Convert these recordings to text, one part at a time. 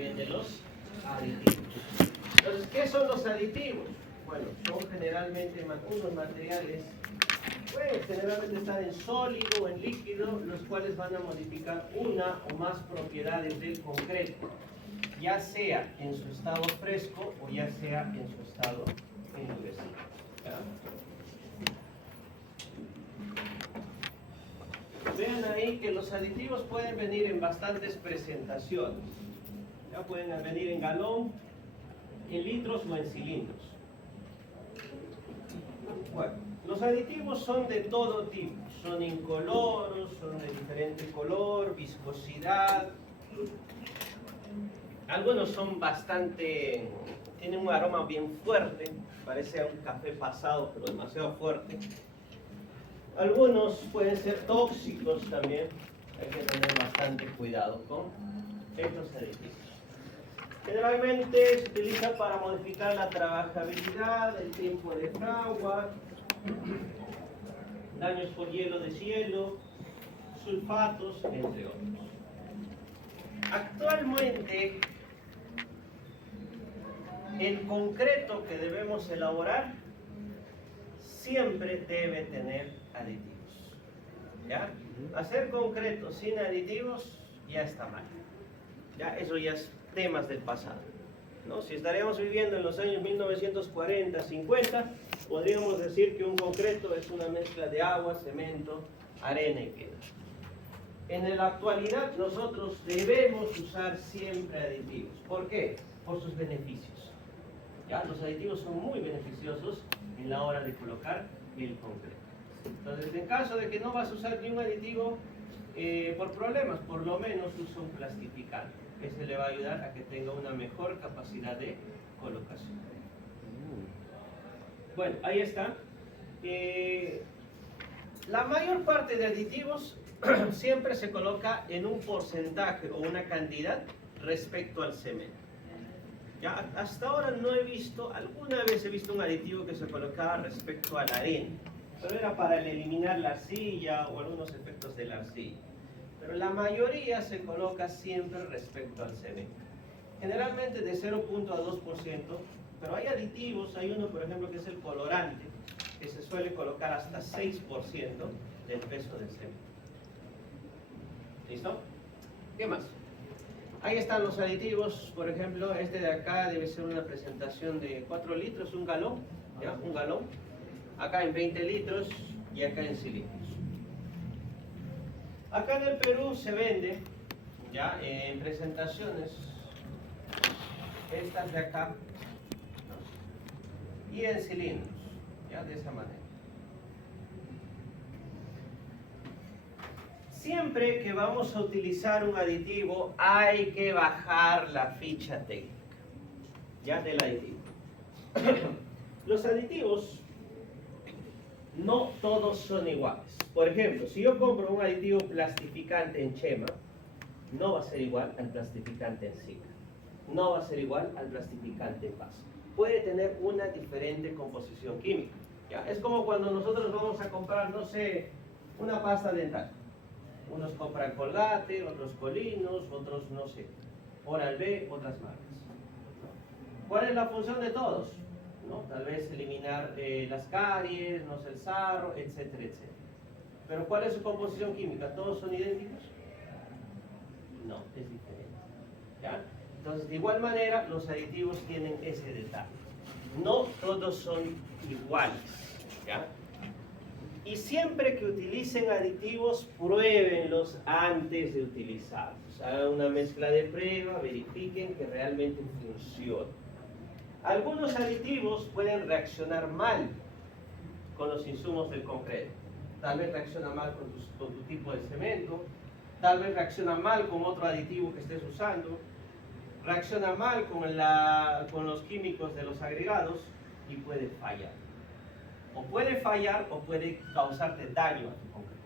también de los aditivos. Entonces, ¿qué son los aditivos? Bueno, son generalmente unos materiales, pueden generalmente estar en sólido o en líquido, los cuales van a modificar una o más propiedades del concreto, ya sea en su estado fresco o ya sea en su estado endurecido. ¿Ya? Vean ahí que los aditivos pueden venir en bastantes presentaciones. Ya pueden venir en galón, en litros o en cilindros. Bueno, los aditivos son de todo tipo. Son incoloros, son de diferente color, viscosidad. Algunos son tienen un aroma bien fuerte, parece a un café pasado, pero demasiado fuerte. Algunos pueden ser tóxicos también, hay que tener bastante cuidado con estos aditivos. Generalmente se utiliza para modificar la trabajabilidad, el tiempo de fragua, daños por hielo de cielo, sulfatos, entre otros. Actualmente, el concreto que debemos elaborar siempre debe tener aditivos. ¿Ya? Hacer concreto sin aditivos ya está mal. ¿Ya? Eso ya es temas del pasado, ¿no? Si estaríamos viviendo en los años 1940, 50, podríamos decir que un concreto es una mezcla de agua, cemento, arena y piedra. En la actualidad nosotros debemos usar siempre aditivos. ¿Por qué? Por sus beneficios. ¿Ya? Los aditivos son muy beneficiosos en la hora de colocar el concreto. Entonces, en caso de que no vas a usar ni un aditivo por problemas, por lo menos usa un plastificante. Ese le va a ayudar a que tenga una mejor capacidad de colocación. Bueno, ahí está. La mayor parte de aditivos siempre se coloca en un porcentaje o una cantidad respecto al cemento. Ya, hasta ahora no he visto, alguna vez he visto un aditivo que se colocaba respecto a la arena, pero era para eliminar la arcilla o algunos efectos de la arcilla. Pero la mayoría se coloca siempre respecto al cemento. Generalmente de 0,2%, pero hay aditivos, hay uno por ejemplo que es el colorante, que se suele colocar hasta 6% del peso del cemento. ¿Listo? ¿Qué más? Ahí están los aditivos, por ejemplo, este de acá debe ser una presentación de 4 litros, un galón, ¿ya? Un galón. Acá en 20 litros y acá en cilindros. Acá en el Perú se vende, ya, en presentaciones, estas de acá, y en cilindros, ya, de esa manera. Siempre que vamos a utilizar un aditivo hay que bajar la ficha técnica, ya, del aditivo. Los aditivos no todos son iguales. Por ejemplo, si yo compro un aditivo plastificante en Chema, no va a ser igual al plastificante en Sika. No va a ser igual al plastificante en Paz. Puede tener una diferente composición química. ¿Ya? Es como cuando nosotros vamos a comprar, no sé, una pasta dental. Unos compran Colgate, otros Colinos, otros, no sé, Oral-B, otras marcas. ¿Cuál es la función de todos? ¿No? Tal vez eliminar las caries, no sé, el sarro, etcétera, etcétera. Pero ¿cuál es su composición química? ¿Todos son idénticos? No, es diferente. ¿Ya? Entonces, de igual manera, los aditivos tienen ese detalle. No todos son iguales. ¿Ya? Y siempre que utilicen aditivos, pruébenlos antes de utilizarlos. Hagan una mezcla de prueba, verifiquen que realmente funcione. Algunos aditivos pueden reaccionar mal con los insumos del concreto. Tal vez reacciona mal con tu tipo de cemento, tal vez reacciona mal con otro aditivo que estés usando, reacciona mal con los químicos de los agregados y puede fallar. O puede fallar o puede causarte daño a tu concreto.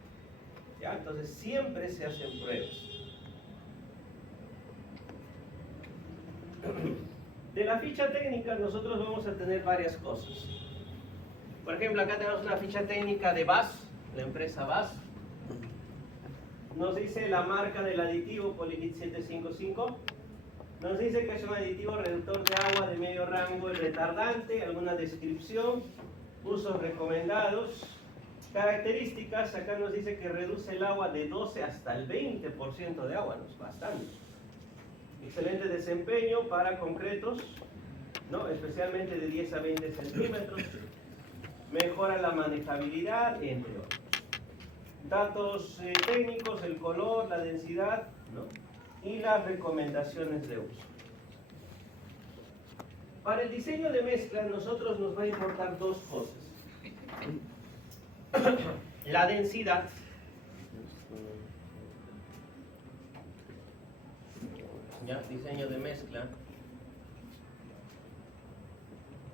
¿Ya? Entonces siempre se hacen pruebas. De la ficha técnica nosotros vamos a tener varias cosas. Por ejemplo, acá tenemos una ficha técnica de BAS, la empresa BAS. Nos dice la marca del aditivo Polylit 755. Nos dice dice que es un aditivo reductor de agua de medio rango y retardante. Alguna descripción, usos recomendados, características. Acá nos dice que reduce el agua de 12 hasta el 20% de agua, no es bastante. Excelente desempeño para concretos, ¿no? Especialmente de 10 a 20 centímetros. Mejora la manejabilidad, entre otros. Datos técnicos, el color, la densidad, ¿no? Y las recomendaciones de uso. Para el diseño de mezcla, nosotros nos va a importar dos cosas. La densidad. Ya, diseño de mezcla.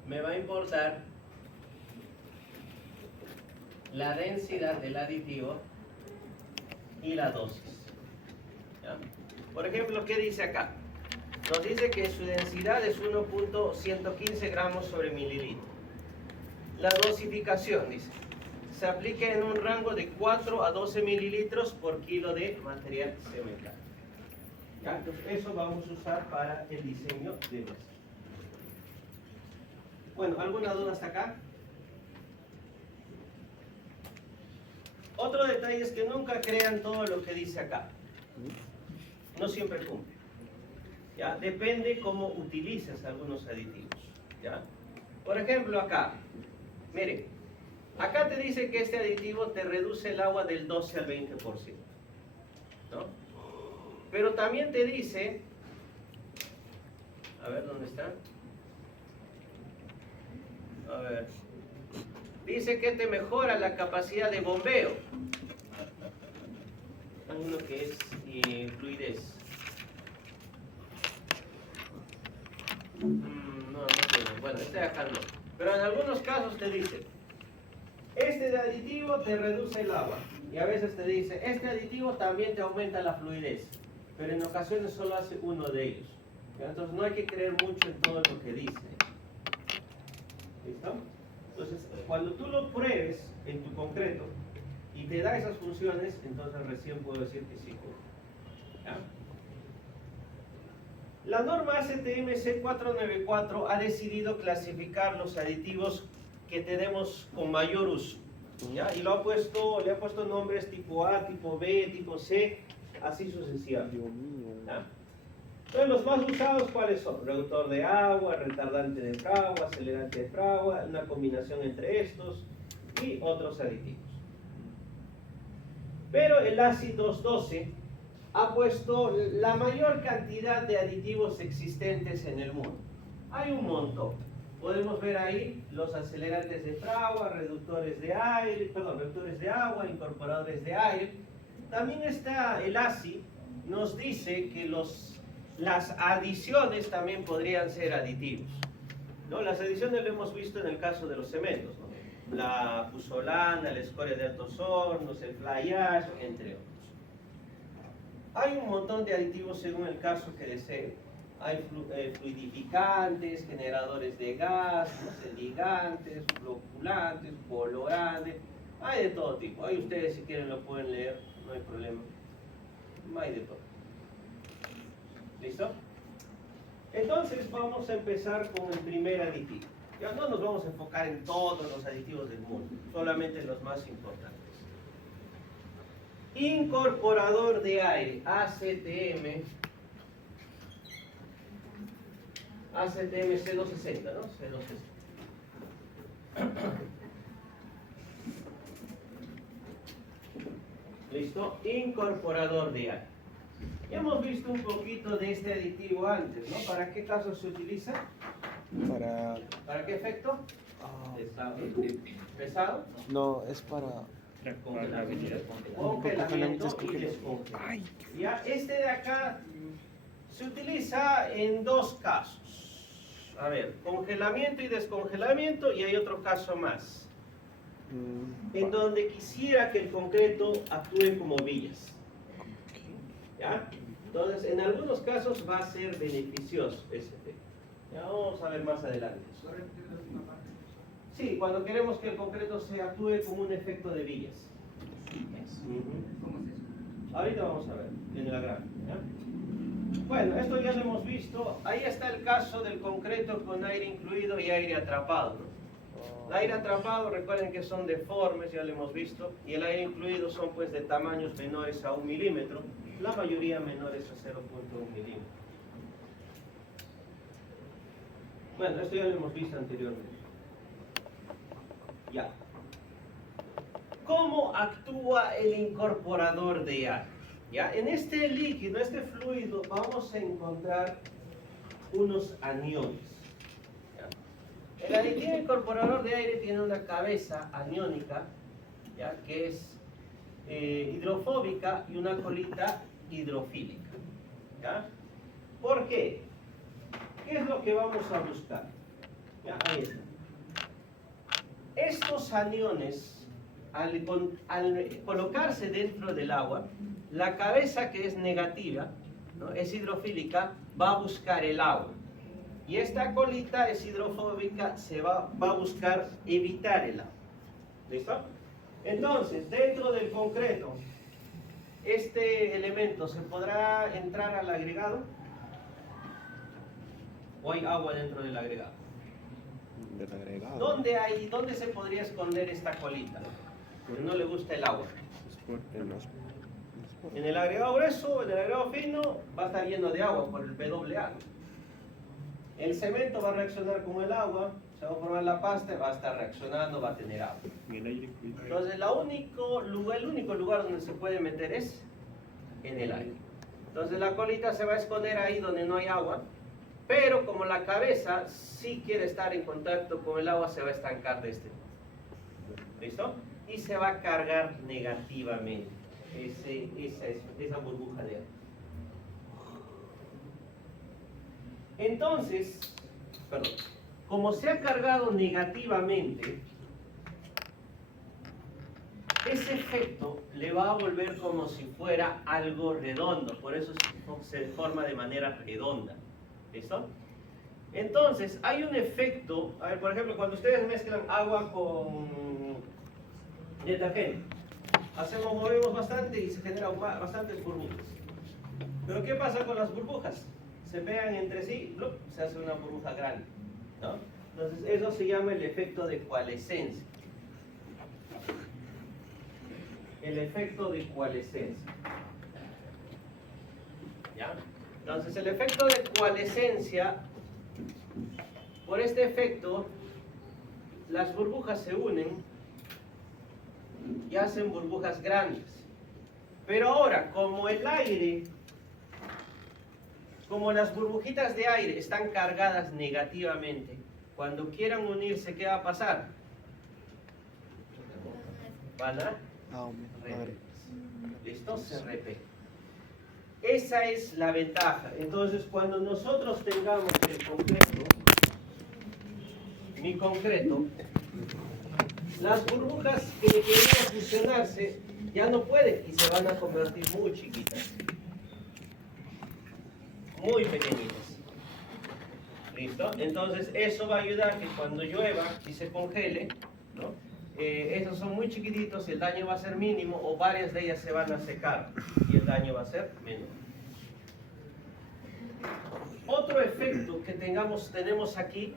Me va a importar la densidad del aditivo y la dosis. ¿Ya? Por ejemplo, ¿qué dice acá? Nos dice que su densidad es 1.115 gramos sobre mililitro. La dosificación, dice, se aplica en un rango de 4 a 12 mililitros por kilo de material cemental. ¿Ya? Entonces, eso vamos a usar para el diseño de mezcla. Bueno, ¿alguna duda hasta acá? Otro detalle es que nunca crean todo lo que dice acá. No siempre cumple. ¿Ya? Depende cómo utilices algunos aditivos. ¿Ya? Por ejemplo, acá. Miren, acá te dice que este aditivo te reduce el agua del 12 al 20%. ¿No? Pero también te dice, a ver, ¿dónde está? A ver, dice que te mejora la capacidad de bombeo. Uno que es fluidez. No tiene. Bueno, este acá no. Pero en algunos casos te dice, este aditivo te reduce el agua. Y a veces te dice, este aditivo también te aumenta la fluidez. Pero en ocasiones solo hace uno de ellos. Entonces no hay que creer mucho en todo lo que dice. ¿Listo? Entonces, cuando tú lo pruebes en tu concreto y te da esas funciones, entonces recién puedo decir que sí. ¿Ya? La norma ASTM C494 ha decidido clasificar los aditivos que tenemos con mayor uso. ¿Ya? Y le ha puesto nombres tipo A, tipo B, tipo C, así sucesivamente. ¿Ya? Entonces, los más usados, ¿cuáles son? Reductor de agua, retardante de fragua, acelerante de fragua, una combinación entre estos y otros aditivos. Pero el ASI 212 ha puesto la mayor cantidad de aditivos existentes en el mundo. Hay un montón. Podemos ver ahí los acelerantes de fragua, reductores de agua, incorporadores de aire. También está el ASI, nos dice que las adiciones también podrían ser aditivos, ¿no? Las adiciones lo hemos visto en el caso de los cementos, ¿no? La puzolana, la escoria de altos hornos, el fly ash, entre otros. Hay un montón de aditivos según el caso que deseen. Hay fluidificantes, generadores de gas, no sé, ligantes, floculantes, colorantes, hay de todo tipo. Ahí ustedes si quieren lo pueden leer, no hay problema. Hay de todo. ¿Listo? Entonces vamos a empezar con el primer aditivo. Ya no nos vamos a enfocar en todos los aditivos del mundo, solamente en los más importantes. Incorporador de aire, ACTM C260, ¿no? C260. ¿Listo? Incorporador de aire. Ya hemos visto un poquito de este aditivo antes, ¿no? ¿Para qué caso se utiliza? ¿Para qué efecto? ¿Pesado? No, es para... Congelamiento y descongelamiento. Ya, este de acá se utiliza en dos casos. A ver, congelamiento y descongelamiento, y hay otro caso más. En donde quisiera que el concreto actúe como villas. ¿Ya? Entonces, en algunos casos va a ser beneficioso ese efecto. Ya vamos a ver más adelante. Sí, cuando queremos que el concreto se actúe como un efecto de villas. ¿Cómo es eso? Ahorita vamos a ver en la gráfica. ¿Ya? Bueno, esto ya lo hemos visto. Ahí está el caso del concreto con aire incluido y aire atrapado, ¿no? El aire atrapado, recuerden que son deformes, ya lo hemos visto, y el aire incluido son pues de tamaños menores a 1 milímetro, la mayoría menores a 0.1 milímetro. Bueno, esto ya lo hemos visto anteriormente. Ya. ¿Cómo actúa el incorporador de aire? ¿Ya? En este líquido, este fluido, vamos a encontrar unos aniones. ¿Ya? El aditivo incorporador de aire tiene una cabeza aniónica, ¿ya? Que es hidrofóbica y una colita hidrofílica. ¿Ya? ¿Por qué? ¿Qué es lo que vamos a buscar? ¿Ya? Ahí está. Estos aniones, al colocarse dentro del agua, la cabeza, que es negativa, ¿no?, es hidrofílica, va a buscar el agua. Y esta colita es hidrofóbica, va a buscar evitar el agua. ¿Listo? Entonces, dentro del concreto, este elemento, ¿se podrá entrar al agregado? ¿O hay agua dentro del agregado? Del agregado. ¿Dónde se podría esconder esta colita? Porque no le gusta el agua. En el agregado grueso, en el agregado fino, va a estar lleno de agua por el PWA. El cemento va a reaccionar con el agua, se va a formar la pasta, va a estar reaccionando, va a tener agua. Entonces, el único lugar donde se puede meter es en el aire. Entonces, la colita se va a esconder ahí donde no hay agua, pero como la cabeza sí quiere estar en contacto con el agua, se va a estancar de este modo. ¿Listo? Y se va a cargar negativamente esa burbuja de aire. Entonces, como se ha cargado negativamente, ese efecto le va a volver como si fuera algo redondo, por eso se forma de manera redonda. ¿Listo? Entonces, hay un efecto, a ver, por ejemplo, cuando ustedes mezclan agua con detergente, movemos bastante y se generan bastantes burbujas. Pero ¿qué pasa con las burbujas? Se pegan entre sí, ¡blup!, se hace una burbuja grande, ¿no? Entonces, eso se llama el efecto de coalescencia. El efecto de coalescencia. ¿Ya? Entonces, el efecto de coalescencia, por este efecto, las burbujas se unen y hacen burbujas grandes. Pero ahora, como el aire, como las burbujitas de aire están cargadas negativamente, cuando quieran unirse, ¿qué va a pasar? Van a repetirse. ¿Listo? Se repiten. Esa es la ventaja. Entonces, cuando nosotros tengamos el concreto, mi concreto, las burbujas que querían fusionarse ya no pueden y se van a convertir muy chiquitas, muy pequeñitas. ¿Listo? Entonces, eso va a ayudar que cuando llueva y se congele, ¿no?, estos son muy chiquititos, el daño va a ser mínimo, o varias de ellas se van a secar y el daño va a ser menor. Otro efecto que tenemos aquí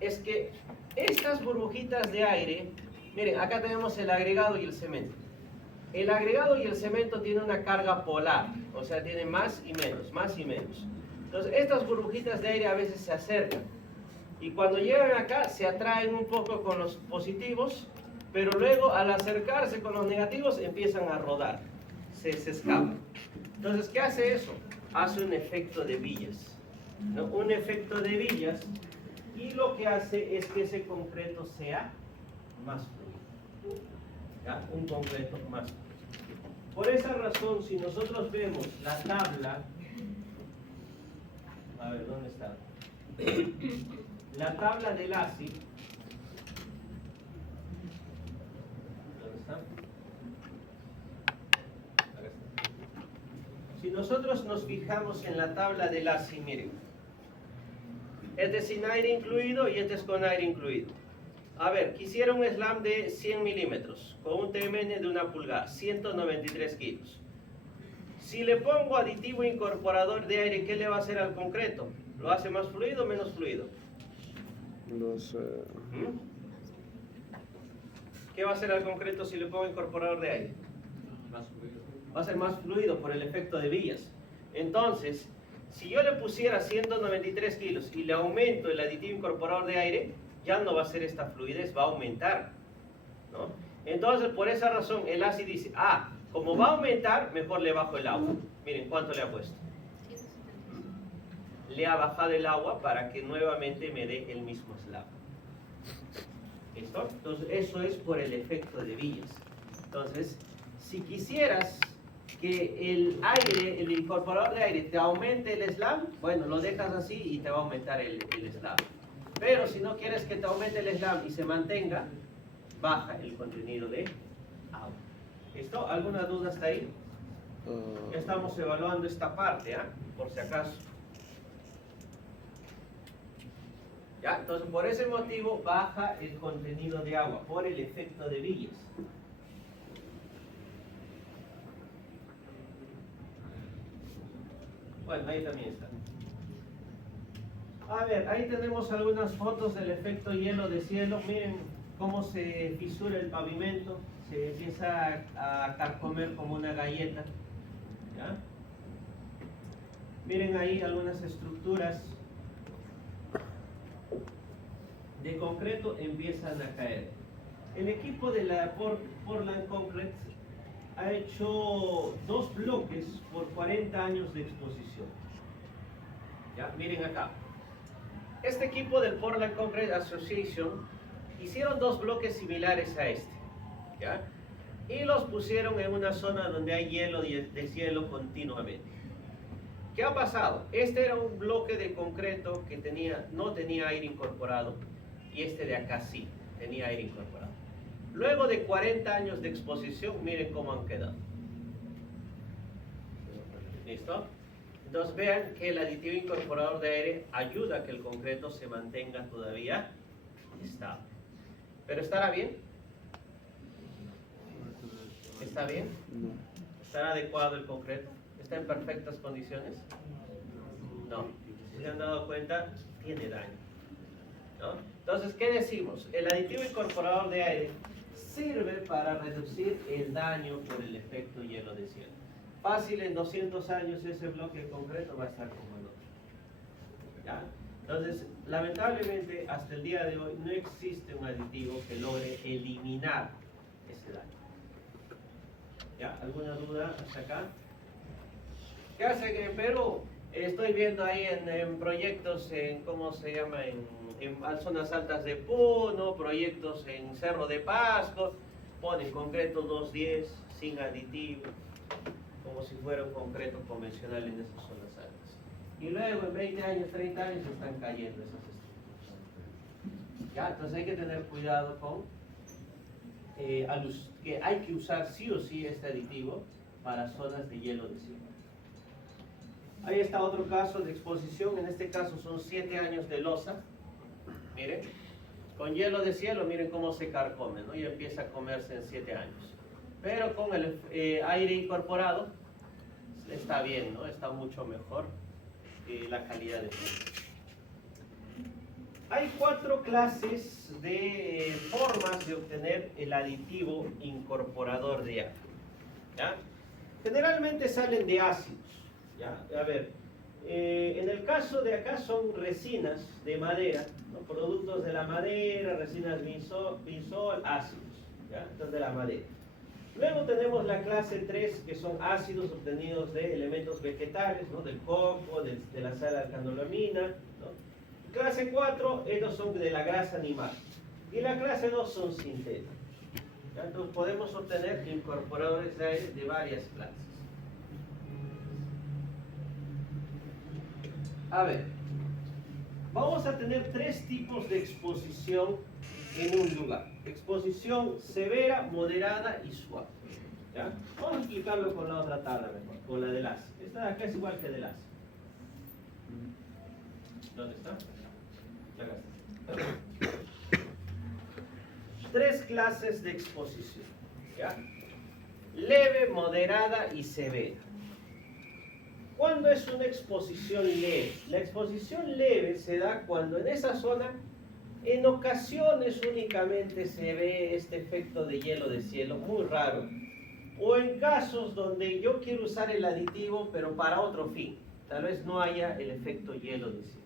es que estas burbujitas de aire, miren, acá tenemos el agregado y el cemento. El agregado y el cemento tienen una carga polar, o sea, tienen más y menos, más y menos. Entonces, estas burbujitas de aire a veces se acercan. Y cuando llegan acá, se atraen un poco con los positivos, pero luego al acercarse con los negativos, empiezan a rodar, se escapan. Entonces, ¿qué hace eso? Hace un efecto de villas, ¿no? Un efecto de villas, y lo que hace es que ese concreto sea más fluido. ¿Ya? Un concreto más fluido. Por esa razón, si nosotros vemos la tabla, a ver, ¿dónde está? La tabla del ASI, ¿dónde está? Acá está. Si nosotros nos fijamos en la tabla del ASI, miren, este es sin aire incluido y este es con aire incluido. A ver, quisiera un slam de 100 milímetros con un TMN de 1 pulgada, 193 kilos. Si le pongo aditivo incorporador de aire, ¿qué le va a hacer al concreto? ¿Lo hace más fluido o menos fluido? ¿Mm? ¿Qué va a hacer al concreto si le pongo incorporador de aire? Más fluido. Va a ser más fluido por el efecto de Villas. Entonces, si yo le pusiera 193 kilos y le aumento el aditivo incorporador de aire, ya no va a ser esta fluidez, va a aumentar, ¿no? Entonces, por esa razón, el ASI dice, como va a aumentar, mejor le bajo el agua. Miren, ¿cuánto le ha puesto? Le ha bajado el agua para que nuevamente me dé el mismo slab. ¿Listo? Entonces, eso es por el efecto de Villas. Entonces, si quisieras que el aire, el incorporador de aire, te aumente el slab, bueno, lo dejas así y te va a aumentar el slab. Pero si no quieres que te aumente el slab y se mantenga, baja el contenido de agua. ¿Listo? ¿Alguna duda hasta ahí? Ya estamos evaluando esta parte, por si acaso. ¿Ya? Entonces, por ese motivo, baja el contenido de agua, por el efecto de Villas. Bueno, ahí también está. A ver, ahí tenemos algunas fotos del efecto hielo de cielo. Miren cómo se fisura el pavimento, se empieza a carcomer como una galleta. ¿Ya? Miren ahí algunas estructuras de concreto empiezan a caer. El equipo de la Portland Concrete ha hecho 2 bloques por 40 años de exposición. ¿Ya? Miren acá. Este equipo del Portland Concrete Association hicieron 2 bloques similares a este. ¿Ya? Y los pusieron en una zona donde hay hielo de cielo continuamente. ¿Qué ha pasado? Este era un bloque de concreto que no tenía aire incorporado y este de acá sí tenía aire incorporado. Luego de 40 años de exposición, miren cómo han quedado. ¿Listo? Entonces vean que el aditivo incorporador de aire ayuda a que el concreto se mantenga todavía estable. ¿Pero estará bien? ¿Está bien? No. ¿Estará adecuado el concreto? ¿Está en perfectas condiciones? No. Si se han dado cuenta, tiene daño, ¿no? Entonces, ¿qué decimos? El aditivo incorporador de aire sirve para reducir el daño por el efecto hielo de cielo. Fácil, en 200 años ese bloque de concreto va a estar como el otro. ¿Ya? Entonces, lamentablemente, hasta el día de hoy no existe un aditivo que logre eliminar ese daño. ¿Ya? ¿Alguna duda hasta acá? ¿Qué hace que en Perú? Estoy viendo ahí en proyectos en, ¿cómo se llama? En zonas altas de Puno, proyectos en Cerro de Pasco, ponen concreto 210 sin aditivo, como si fuera un concreto convencional en esas zonas altas. Y luego en 20 años, 30 años están cayendo esas estructuras. ¿Ya? Entonces hay que tener cuidado con que hay que usar sí o sí este aditivo para zonas de hielo de cielo. Ahí está otro caso de exposición, en este caso son 7 años de losa. Miren, con hielo de cielo, miren cómo se carcome, ¿no? Y empieza a comerse en 7 años. Pero con el aire incorporado, está bien, ¿no? Está mucho mejor la calidad de vida. Hay 4 clases de formas de obtener el aditivo incorporador de aire. ¿Ya? Generalmente salen de ácidos. ¿Ya? A ver, en el caso de acá son resinas de madera, ¿no? Productos de la madera, resinas bisol, ácidos, ¿ya? Entonces de la madera. Luego tenemos la clase 3, que son ácidos obtenidos de elementos vegetales, ¿no? Del coco, de la sal alcanolamina, ¿no? Clase 4, estos son de la grasa animal. Y la clase 2 son sintéticos. ¿Ya? Entonces podemos obtener incorporadores de aire de varias clases. A ver, vamos a tener 3 tipos de exposición en un lugar. Exposición severa, moderada y suave. ¿Ya? Vamos a explicarlo con la otra tabla mejor, con la del ácido. Esta de acá es igual que del ácido. ¿Dónde está? Acá está. 3 clases de exposición. ¿Ya? Leve, moderada y severa. ¿Cuándo es una exposición leve? La exposición leve se da cuando en esa zona, en ocasiones únicamente se ve este efecto de hielo de cielo, muy raro. O en casos donde yo quiero usar el aditivo, pero para otro fin. Tal vez no haya el efecto hielo de cielo.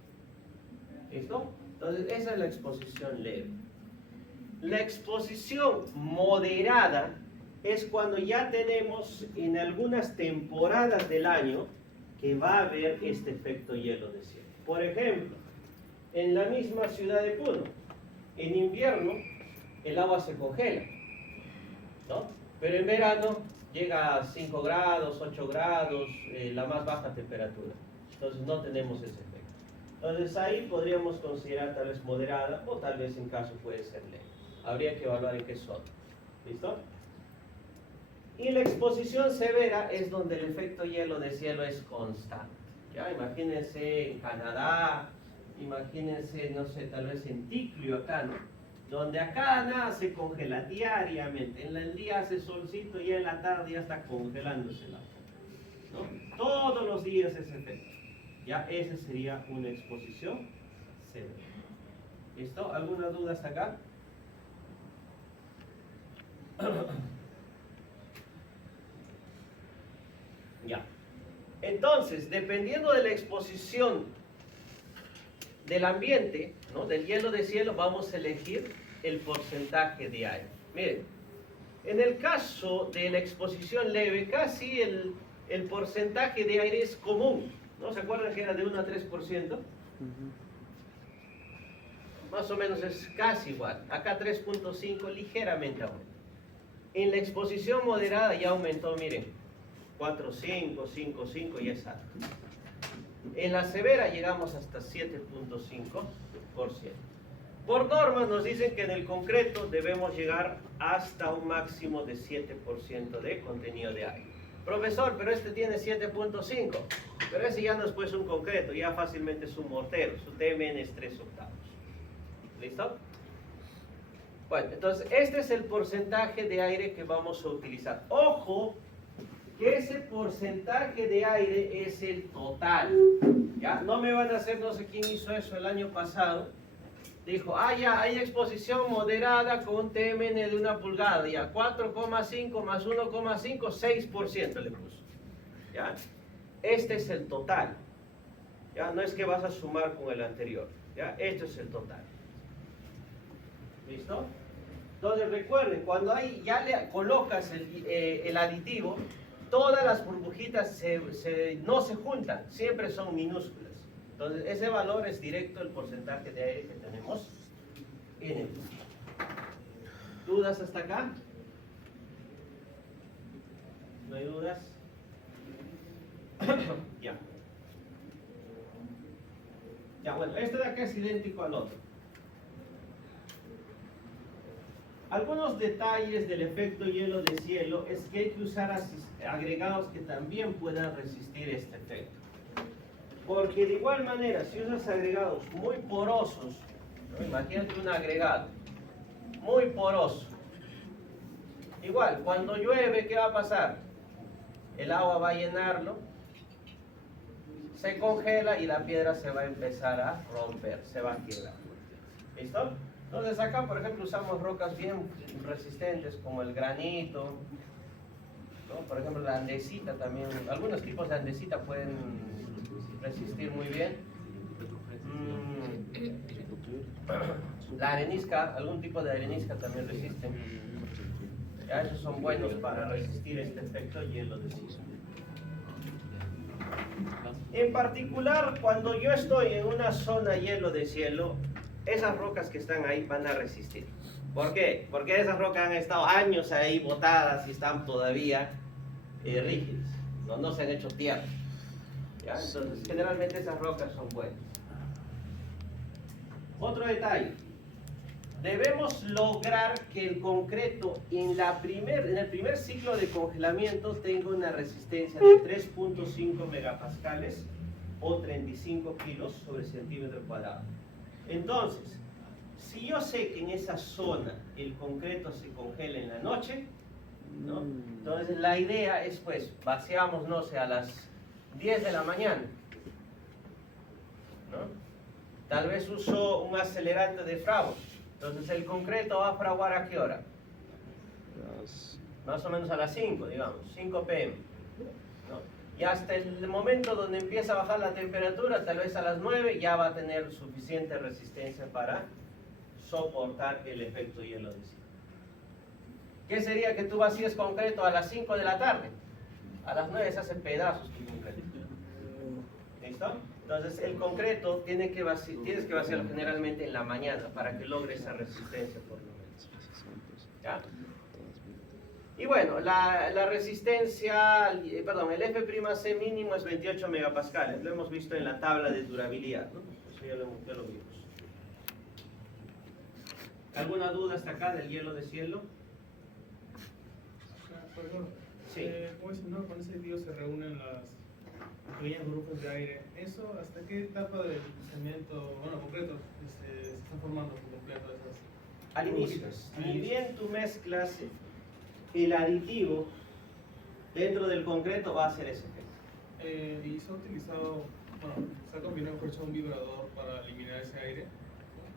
¿Listo? Entonces, esa es la exposición leve. La exposición moderada es cuando ya tenemos en algunas temporadas del año que va a haber este efecto hielo de cielo. Por ejemplo, en la misma ciudad de Puno, en invierno el agua se congela, ¿no? Pero en verano llega a 5 grados, 8 grados, la más baja temperatura. Entonces no tenemos ese efecto. Entonces ahí podríamos considerar tal vez moderada o tal vez en caso puede ser leve. Habría que evaluar en qué zona. ¿Listo? Y la exposición severa es donde el efecto hielo de cielo es constante. ¿Ya? Imagínense en Canadá, imagínense, no sé, tal vez en Ticlio acá, ¿no? Donde acá nada se congela diariamente. En el día hace solcito y en la tarde ya está congelándose el agua, ¿no? Todos los días ese efecto. Ya, esa sería una exposición severa. ¿Listo? ¿Alguna duda hasta acá? Ya. Entonces, dependiendo de la exposición del ambiente, ¿no? Del hielo de cielo, vamos a elegir el porcentaje de aire. Miren, en el caso de la exposición leve, casi el porcentaje de aire es común, ¿no? ¿Se acuerdan que era de 1 a 3%? Más o menos es casi igual. Acá 3.5, ligeramente aumenta. En la exposición moderada ya aumentó, miren, 4.5, 5.5, ya es alto. En la severa llegamos hasta 7.5%. Por norma nos dicen que en el concreto debemos llegar hasta un máximo de 7% de contenido de aire. Profesor, pero este tiene 7.5, pero ese ya no es pues un concreto, ya fácilmente es un mortero, su TMN es 3/8. ¿Listo? Bueno, entonces este es el porcentaje de aire que vamos a utilizar. Ojo, que ese porcentaje de aire es el total. ¿Ya? No me van a hacer, no sé quién hizo eso el año pasado. Dijo, ya hay exposición moderada con un TMN de 1 pulgada, ya 4,5 más 1,5, 6% le puso. ¿Ya? Este es el total. ¿Ya? No es que vas a sumar con el anterior. ¿Ya? Este es el total. ¿Listo? Entonces recuerden, cuando ya le colocas el aditivo, todas las burbujitas no se juntan, siempre son minúsculas. Entonces ese valor es directo el porcentaje de aire que tenemos en el tubo. ¿Dudas hasta acá? ¿No hay dudas? Ya. Ya, bueno, este de acá es idéntico al otro. Algunos detalles del efecto hielo de cielo es que hay que usar agregados que también puedan resistir este efecto. Porque de igual manera, si usas agregados muy porosos, ¿no? Imagínate un agregado muy poroso. Igual, cuando llueve, ¿qué va a pasar? El agua va a llenarlo, se congela y la piedra se va a empezar a romper, se va a quiebrar. ¿Listo? Entonces acá, por ejemplo, usamos rocas bien resistentes como el granito, ¿no? Por ejemplo, la andesita también. Algunos tipos de andesita pueden resistir muy bien. La arenisca, algún tipo de arenisca también resisten. Ya, esos son buenos para resistir este efecto hielo de cielo. En particular, cuando yo estoy en una zona hielo de cielo, esas rocas que están ahí van a resistir. ¿Por qué? Porque esas rocas han estado años ahí botadas y están todavía rígidas, no se han hecho tierra. ¿Ya? Entonces, generalmente esas rocas son buenas. Otro detalle. Debemos lograr que el concreto en el primer ciclo de congelamiento tenga una resistencia de 3.5 megapascales o 35 kilos sobre centímetro cuadrado. Entonces, si yo sé que en esa zona el concreto se congela en la noche, ¿no? Entonces la idea es pues, vaciamos, no sé, a las 10 de la mañana, ¿no? Tal vez uso un acelerante de fragua. Entonces el concreto va a fraguar ¿a qué hora? Más o menos a las 5, digamos, 5 p.m. ¿no? Y hasta el momento donde empieza a bajar la temperatura, tal vez a las 9, ya va a tener suficiente resistencia para soportar el efecto hielo de cielo. ¿Qué sería que tú vacíes concreto a las 5 de la tarde? A las 9 se hace pedazos tu concreto. ¿Listo? Entonces el concreto tienes que vaciarlo generalmente en la mañana para que logre esa resistencia por lo menos. ¿Ya? Y bueno, la resistencia, perdón, el F'C mínimo es 28 megapascales. Lo hemos visto en la tabla de durabilidad, ¿no? Eso ya lo vimos. ¿Alguna duda hasta acá del hielo de cielo? Perdón. Sí. ¿Cómo es, no? Con ese aditivo se reúnen las pequeñas burbujas de aire. ¿Eso hasta qué etapa del cemento, bueno, concreto, se están formando por completo esas? Al inicio. burbujitas? Ni bien tú mezclas el aditivo dentro del concreto, va a hacer ese efecto. Y se ha utilizado, bueno, se ha combinado por ejemplo, un vibrador para eliminar ese aire.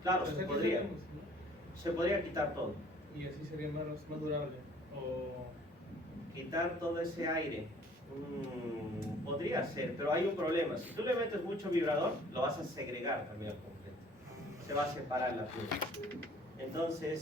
Claro, O sea, se ¿qué podría. tenemos, no? Se podría quitar todo. Y así sería más durable. O Quitar todo ese aire. Podría ser, pero hay un problema. Si tú le metes mucho vibrador, lo vas a segregar también al concreto. Se va a separar la pieza. Entonces,